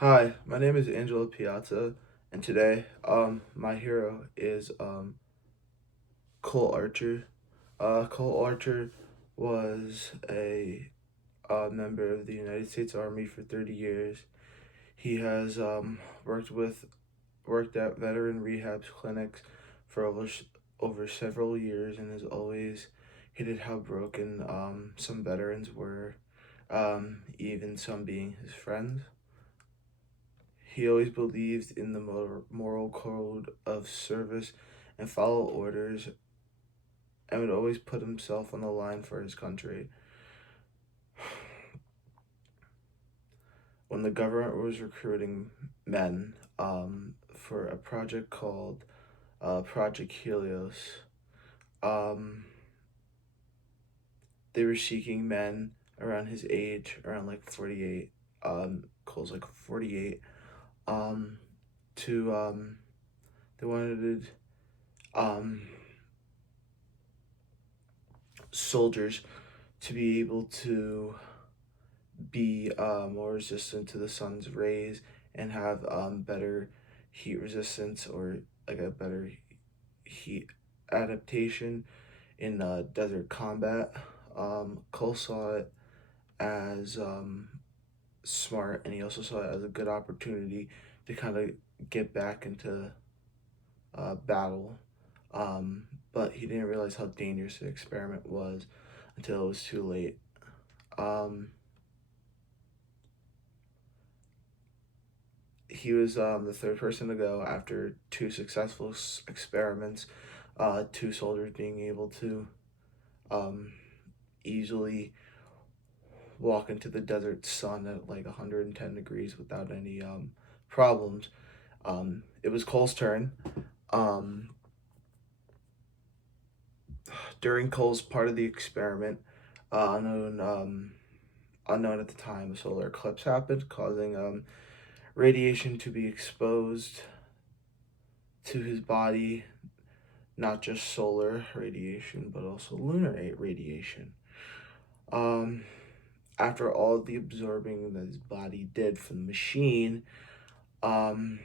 Hi, my name is Angelo Piazza, and today, my hero is Cole Archer. Cole Archer was a member of the United States Army for 30 years. He has worked at veteran rehab clinics for over several years, and has always hated how broken some veterans were, even some being his friends. He always believed in the moral code of service and follow orders, and would always put himself on the line for his country. When the government was recruiting men for a project called Project Helios, um, they were seeking men around his age, around like 48. Cole's like 48. Um, to They wanted um soldiers to be able to be more resistant to the sun's rays and have better heat resistance, or like a better heat adaptation in desert combat. Cole saw it as smart, and he also saw it as a good opportunity to kind of get back into battle. But he didn't realize how dangerous the experiment was until it was too late. Um, he was the third person to go after two successful experiments, two soldiers being able to um, easily walk into the desert sun at like 110 degrees without any problems. It was Cole's turn. Um, During Cole's part of the experiment, uh, unknown, um, unknown at the time, a solar eclipse happened, causing radiation to be exposed to his body, not just solar radiation, but also lunar radiation. Um, After all the absorbing that his body did from the machine, um,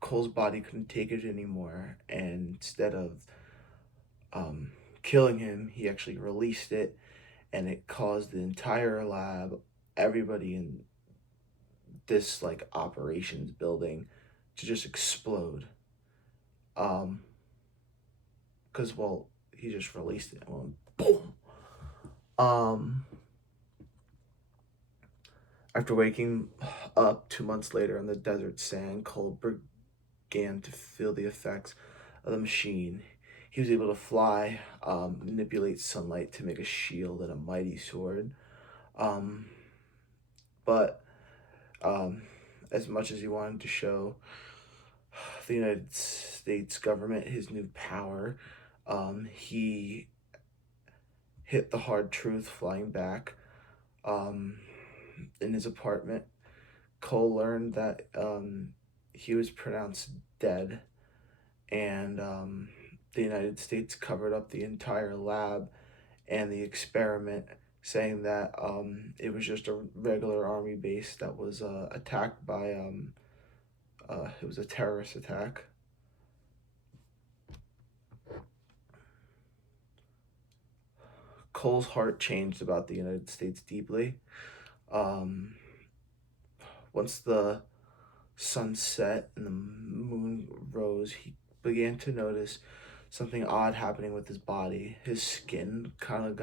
Cole's body couldn't take it anymore, and instead of um, killing him, he actually released it, and it caused the entire lab, everybody in this like operations building, to just explode. Um, because well, he just released it. Well, boom. Um, After waking up 2 months later on the desert sand, Cole began to feel the effects of the machine. He was able to fly, manipulate sunlight to make a shield and a mighty sword. Um, but um, as much as he wanted to show the United States government his new power, he hit the hard truth flying back um, in his apartment. Cole learned that he was pronounced dead, and the United States covered up the entire lab and the experiment, saying that it was just a regular army base that was attacked by it was a terrorist attack. Cole's heart changed about the United States deeply. Um, Once the sun set and the moon rose, he began to notice something odd happening with his body. His skin kind of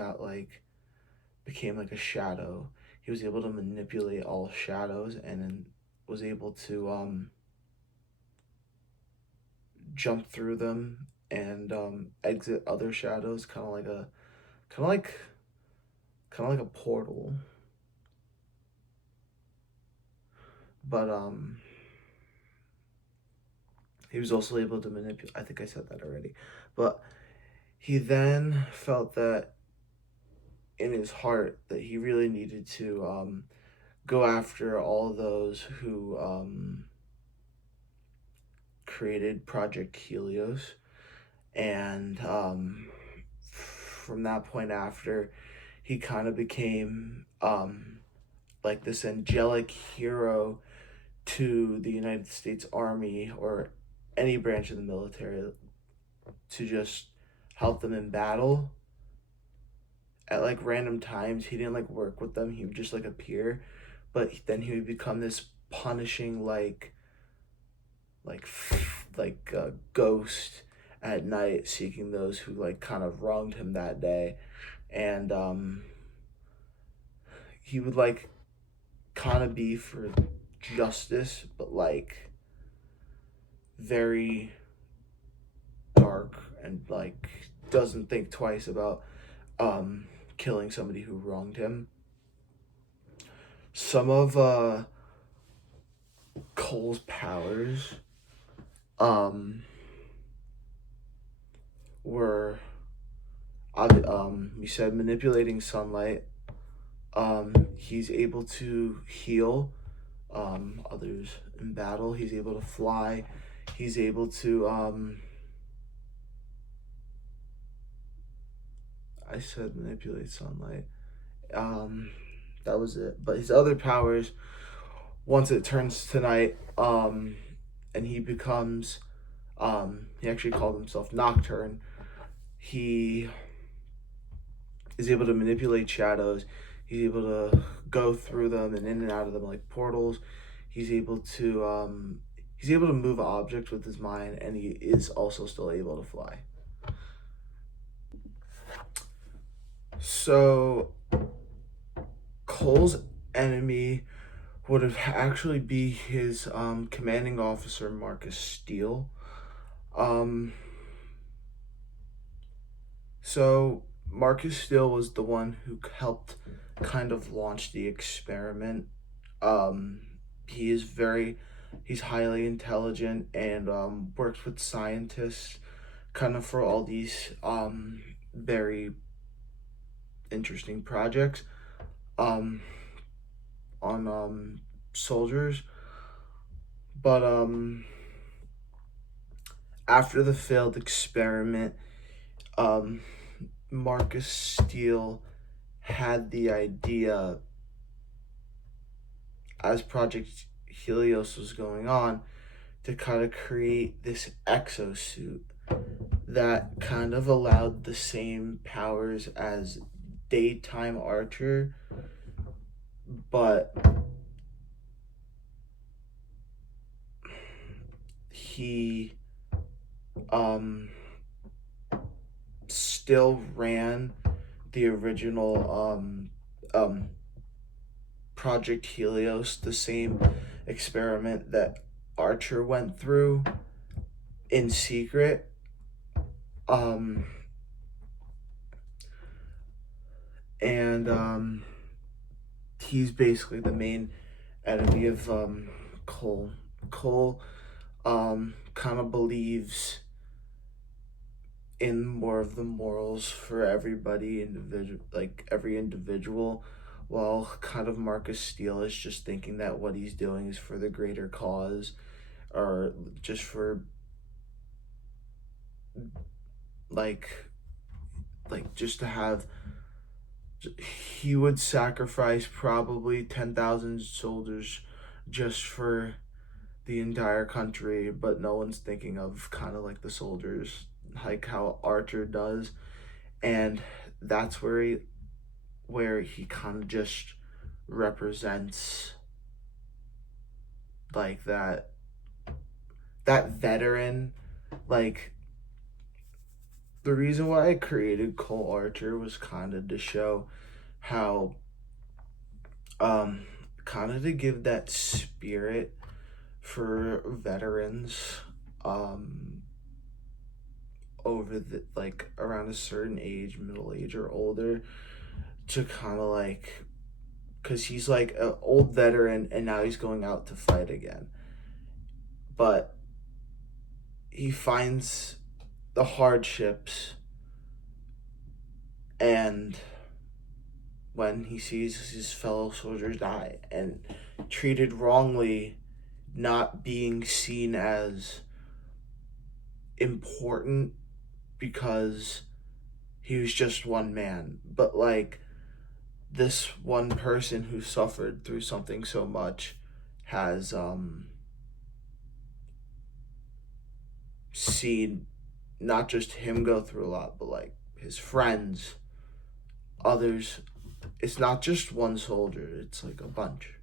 became like a shadow. He was able to manipulate all shadows, and then was able to jump through them and exit other shadows, kind of like kind of like a portal. But he was also able to manipulate. I think I said that already, but he then felt that in his heart that he really needed to go after all those who created Project Helios. And from that point after, he kind of became like this angelic hero to the United States Army or any branch of the military to just help them in battle at like random times. He didn't like work with them, he would just like appear, but then he would become this punishing like ghost at night, seeking those who like kind of wronged him that day. And he would like kind of be for justice, but like very dark, and like doesn't think twice about killing somebody who wronged him. Some of Cole's powers were we said manipulating sunlight. He's able to heal others in battle. He's able to fly. He's able to I said manipulate sunlight. That was it. But his other powers, once it turns to night, and he becomes, he actually called himself Nocturne. He is able to manipulate shadows. He's able to go through them and in and out of them like portals. He's able to move objects with his mind, and he is also still able to fly. So Cole's enemy would have actually be his commanding officer Marcus Steele. So Marcus Steele was the one who helped kind of launch the experiment. He is he's highly intelligent and works with scientists kind of for all these very interesting projects on soldiers. But after the failed experiment, Marcus Steele had the idea, as Project Helios was going on, to kind of create this exosuit that kind of allowed the same powers as daytime Archer, but he still ran the original Project Helios, the same experiment that Archer went through in secret. And he's basically the main enemy of Cole. Cole kind of believes in more of the morals for everybody, every individual, while kind of Marcus Steele is just thinking that what he's doing is for the greater cause, or just for like just to have. He would sacrifice probably 10,000 soldiers just for the entire country, but no one's thinking of kind of like the soldiers, like how Archer does. And that's where he kind of just represents like that veteran. Like, the reason why I created Cole Archer was kind of to show how kind of to give that spirit for veterans over the like around a certain age, middle age or older, to kind of like, because he's like an old veteran and now he's going out to fight again, but he finds the hardships, and when he sees his fellow soldiers die and treated wrongly, not being seen as important because he was just one man, but like this one person who suffered through something so much has seen not just him go through a lot, but like his friends, others. It's not just one soldier, it's like a bunch.